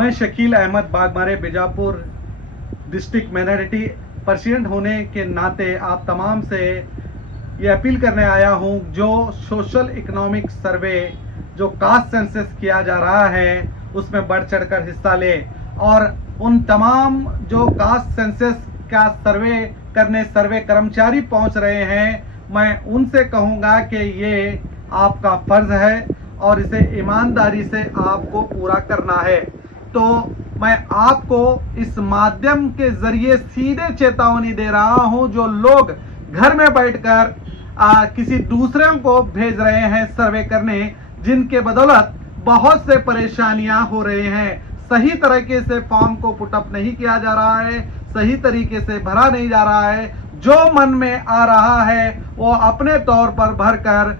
मैं Shakeel Ahmed Bagmare Bijapur district minority president होने के नाते आप तमाम से ये अपील करने आया हूँ, जो सोशल इकोनॉमिक सर्वे जो कास्ट सेंसस किया जा रहा है उसमें बढ़ चढ़कर हिस्सा ले। और उन तमाम जो कास्ट सेंसस का सर्वे करने सर्वे कर्मचारी पहुंच रहे हैं, मैं उनसे कहूँगा कि ये आपका फर्ज है और इसे ईमानदारी से आपको पूरा करना है। तो मैं आपको इस माध्यम के जरिए सीधे चेतावनी दे रहा हूं, जो लोग घर में बैठकर किसी दूसरे को भेज रहे हैं सर्वे करने, जिनके बदौलत बहुत से परेशानियां हो रही हैं। सही तरीके से फॉर्म को पुटअप नहीं किया जा रहा है, सही तरीके से भरा नहीं जा रहा है, जो मन में आ रहा है वो अपने तौर पर भरकर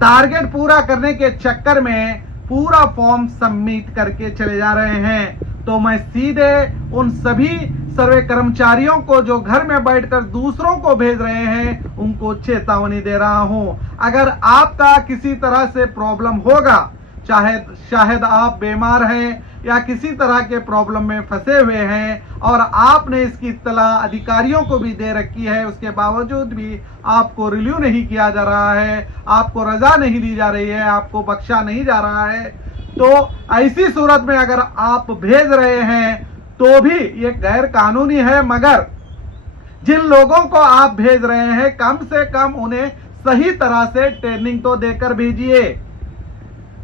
टारगेट पूरा करने के चक्कर में पूरा फॉर्म सबमिट करके चले जा रहे हैं। तो मैं सीधे उन सभी सर्वे कर्मचारियों को जो घर में बैठकर दूसरों को भेज रहे हैं, उनको चेतावनी दे रहा हूं। अगर आपका किसी तरह से प्रॉब्लम होगा, शायद आप बीमार हैं या किसी तरह के प्रॉब्लम में फंसे हुए हैं और आपने इसकी इत्तला अधिकारियों को भी दे रखी है, उसके बावजूद भी आपको रिलीव नहीं किया जा रहा है, आपको रजा नहीं दी जा रही है, आपको बख्शा नहीं जा रहा है, तो ऐसी सूरत में अगर आप भेज रहे हैं तो भी ये गैर कानूनी है। मगर जिन लोगों को आप भेज रहे हैं, कम से कम उन्हें सही तरह से ट्रेनिंग तो देकर भेजिए।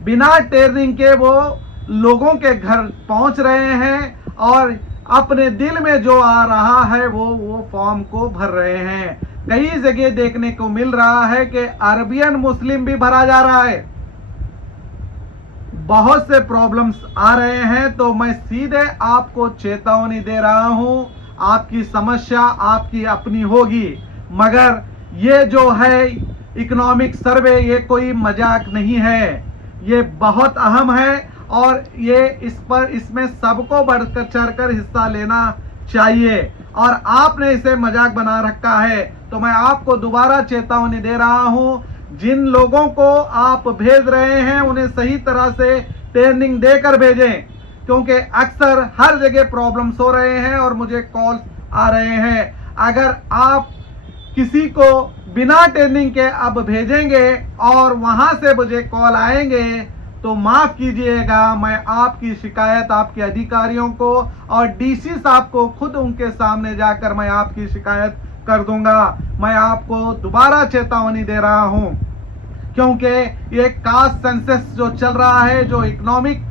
बिना ट्रेनिंग के वो लोगों के घर पहुंच रहे हैं और अपने दिल में जो आ रहा है वो फॉर्म को भर रहे हैं। कई जगह देखने को मिल रहा है कि अरबियन मुस्लिम भी भरा जा रहा है। बहुत से प्रॉब्लम्स आ रहे हैं। तो मैं सीधे आपको चेतावनी दे रहा हूं, आपकी समस्या आपकी अपनी होगी, मगर ये जो है इकोनॉमिक सर्वे ये कोई मजाक नहीं है, ये बहुत अहम है और ये इसमें सबको बढ़कर चढ़कर हिस्सा लेना चाहिए और आपने इसे मजाक बना रखा है। तो मैं आपको दोबारा चेतावनी दे रहा हूं, जिन लोगों को आप भेज रहे हैं उन्हें सही तरह से ट्रेनिंग देकर भेजें, क्योंकि अक्सर हर जगह प्रॉब्लम्स हो रहे हैं और मुझे कॉल आ रहे हैं। अगर आप किसी को बिना ट्रेनिंग के अब भेजेंगे और वहां से मुझे कॉल आएंगे तो माफ कीजिएगा, मैं आपकी शिकायत आपके अधिकारियों को और डीसी साहब को खुद उनके सामने जाकर मैं आपकी शिकायत कर दूंगा। मैं आपको दोबारा चेतावनी दे रहा हूं, क्योंकि ये कास्ट सेंसस जो चल रहा है, जो इकोनॉमिक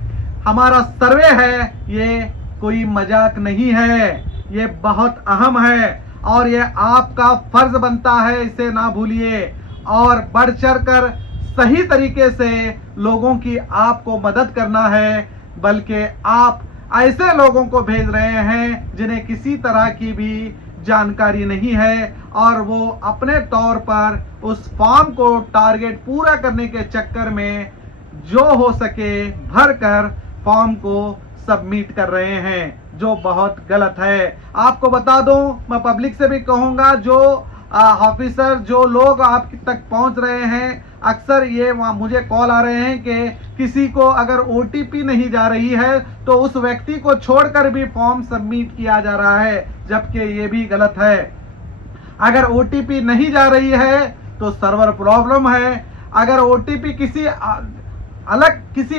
हमारा सर्वे है, ये कोई मजाक नहीं है, ये बहुत अहम है और ये आपका फर्ज बनता है, इसे ना भूलिए। और बढ़ चढ़कर सही तरीके से लोगों की आपको मदद करना है, बल्कि आप ऐसे लोगों को भेज रहे हैं जिन्हें किसी तरह की भी जानकारी नहीं है और वो अपने तौर पर उस फॉर्म को टारगेट पूरा करने के चक्कर में जो हो सके भरकर फॉर्म को सबमिट कर रहे हैं, जो बहुत गलत है। आपको बता दूं, मैं पब्लिक से भी कहूंगा, जो ऑफिसर जो लोग आप तक पहुंच रहे हैं, अक्सर ये वहाँ मुझे कॉल आ रहे हैं कि किसी को अगर ओटीपी नहीं जा रही है तो उस व्यक्ति को छोड़कर भी फॉर्म सबमिट किया जा रहा है, जबकि ये भी गलत है। अगर ओटीपी नहीं जा रही है तो सर्वर प्रॉब्लम है। अगर ओटीपी किसी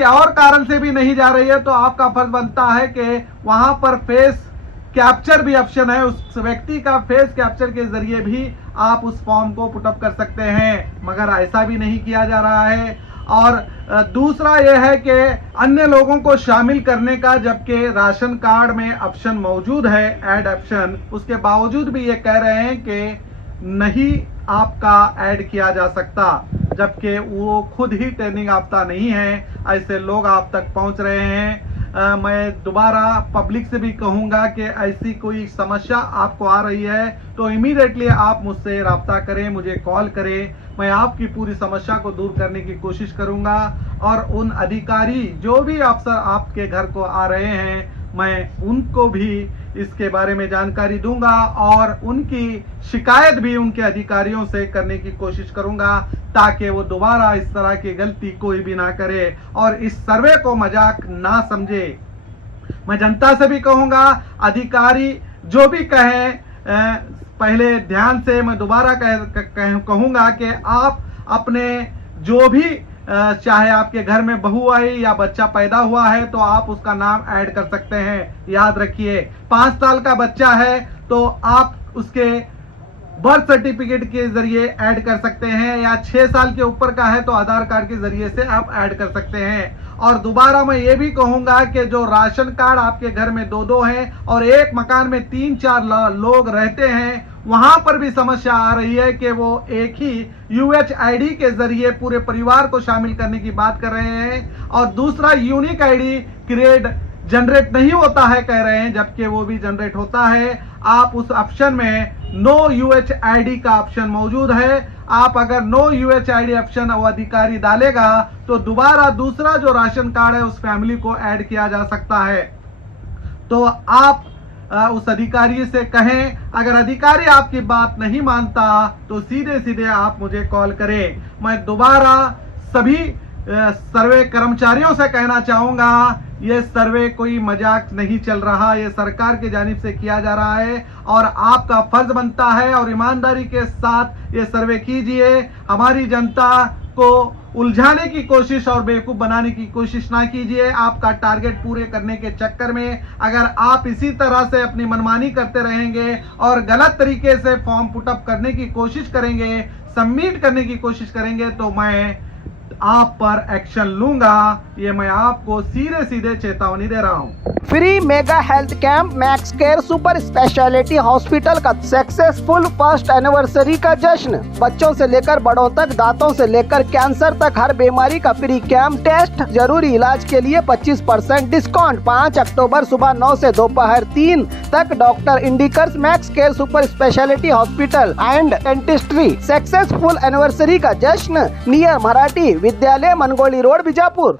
और कारण से भी नहीं जा रही है तो आपका फर्ज बनता है कि वहां पर फेस कैप्चर भी ऑप्शन है, उस व्यक्ति का फेस कैप्चर के जरिए भी आप उस फॉर्म को पुटअप कर सकते हैं, मगर ऐसा भी नहीं किया जा रहा है। और दूसरा यह है कि अन्य लोगों को शामिल करने का, जबकि राशन कार्ड में ऑप्शन मौजूद है ऐड ऑप्शन, उसके बावजूद भी ये कह रहे हैं कि नहीं आपका ऐड किया जा सकता, जबकि वो खुद ही ट्रेनिंग याफ्ता नहीं है। ऐसे लोग आप तक पहुंच रहे हैं। मैं दोबारा पब्लिक से भी कहूंगा कि ऐसी कोई समस्या आपको आ रही है तो इमीडिएटली आप मुझसे राब्ता करें, मुझे कॉल करें, मैं आपकी पूरी समस्या को दूर करने की कोशिश करूंगा। और उन अधिकारी जो भी अफसर आपके घर को आ रहे हैं, मैं उनको भी इसके बारे में जानकारी दूंगा और उनकी शिकायत भी उनके अधिकारियों से करने की कोशिश करूंगा, ताकि वो दोबारा इस तरह की गलती कोई भी ना करे और इस सर्वे को मजाक ना समझे। मैं जनता से भी कहूंगा, अधिकारी जो भी कहें, पहले ध्यान से मैं दोबारा कहूंगा कि आप अपने जो भी चाहे आपके घर में बहू आई या बच्चा पैदा हुआ है तो आप उसका नाम ऐड कर सकते हैं। याद रखिए, 5 साल का बच्चा है तो आप उसके बर्थ सर्टिफिकेट के जरिए ऐड कर सकते हैं, या 6 साल के ऊपर का है तो आधार कार्ड के जरिए से आप ऐड कर सकते हैं। और दोबारा मैं ये भी कहूंगा कि जो राशन कार्ड आपके घर में 2-2 हैं और एक मकान में 3-4 लोग रहते हैं, वहां पर भी समस्या आ रही है कि वो एक ही UHID के जरिए पूरे परिवार को शामिल करने की बात कर रहे हैं, और दूसरा यूनिक ID क्रिएट जनरेट नहीं होता है कह रहे हैं, जबकि वो भी जनरेट होता है। आप उस ऑप्शन में नो UHID का ऑप्शन मौजूद है। आप अगर नो UHID ऑप्शन वो अधिकारी डालेगा तो दोबारा दूसरा जो राशन कार्ड है उस फैमिली को ऐड किया जा सकता है। तो आप उस अधिकारी से कहें, अगर अधिकारी आपकी बात नहीं मानता तो सीधे सीधे आप मुझे कॉल करें। मैं दोबारा सभी सर्वे कर्मचारियों से कहना चाहूंगा, ये सर्वे कोई मजाक नहीं चल रहा, ये सरकार की जानिब से किया जा रहा है और आपका फर्ज बनता है और ईमानदारी के साथ ये सर्वे कीजिए। हमारी जनता को उलझाने की कोशिश और बेवकूफ बनाने की कोशिश ना कीजिए। आपका टारगेट पूरे करने के चक्कर में अगर आप इसी तरह से अपनी मनमानी करते रहेंगे और गलत तरीके से फॉर्म पुटअप करने की कोशिश करेंगे, सबमिट करने की कोशिश करेंगे, तो मैं आप पर एक्शन लूंगा। ये मैं आपको सीधे सीधे चेतावनी दे रहा हूं। Free mega health camp max Care super speciality hospital का सक्सेसफुल फर्स्ट एनिवर्सरी का जश्न। बच्चों से लेकर बड़ों तक, दांतों से लेकर कैंसर तक हर बीमारी का फ्री कैंप, टेस्ट, जरूरी इलाज के लिए 25% डिस्काउंट। 5 अक्टूबर सुबह 9 से दोपहर 3 तक डॉक्टर इंडिकर्स Max Care super speciality hospital and dentistry. Successful anniversary का जश्न, नियर मराठी विद्यालय, मनगोली रोड, बीजापुर।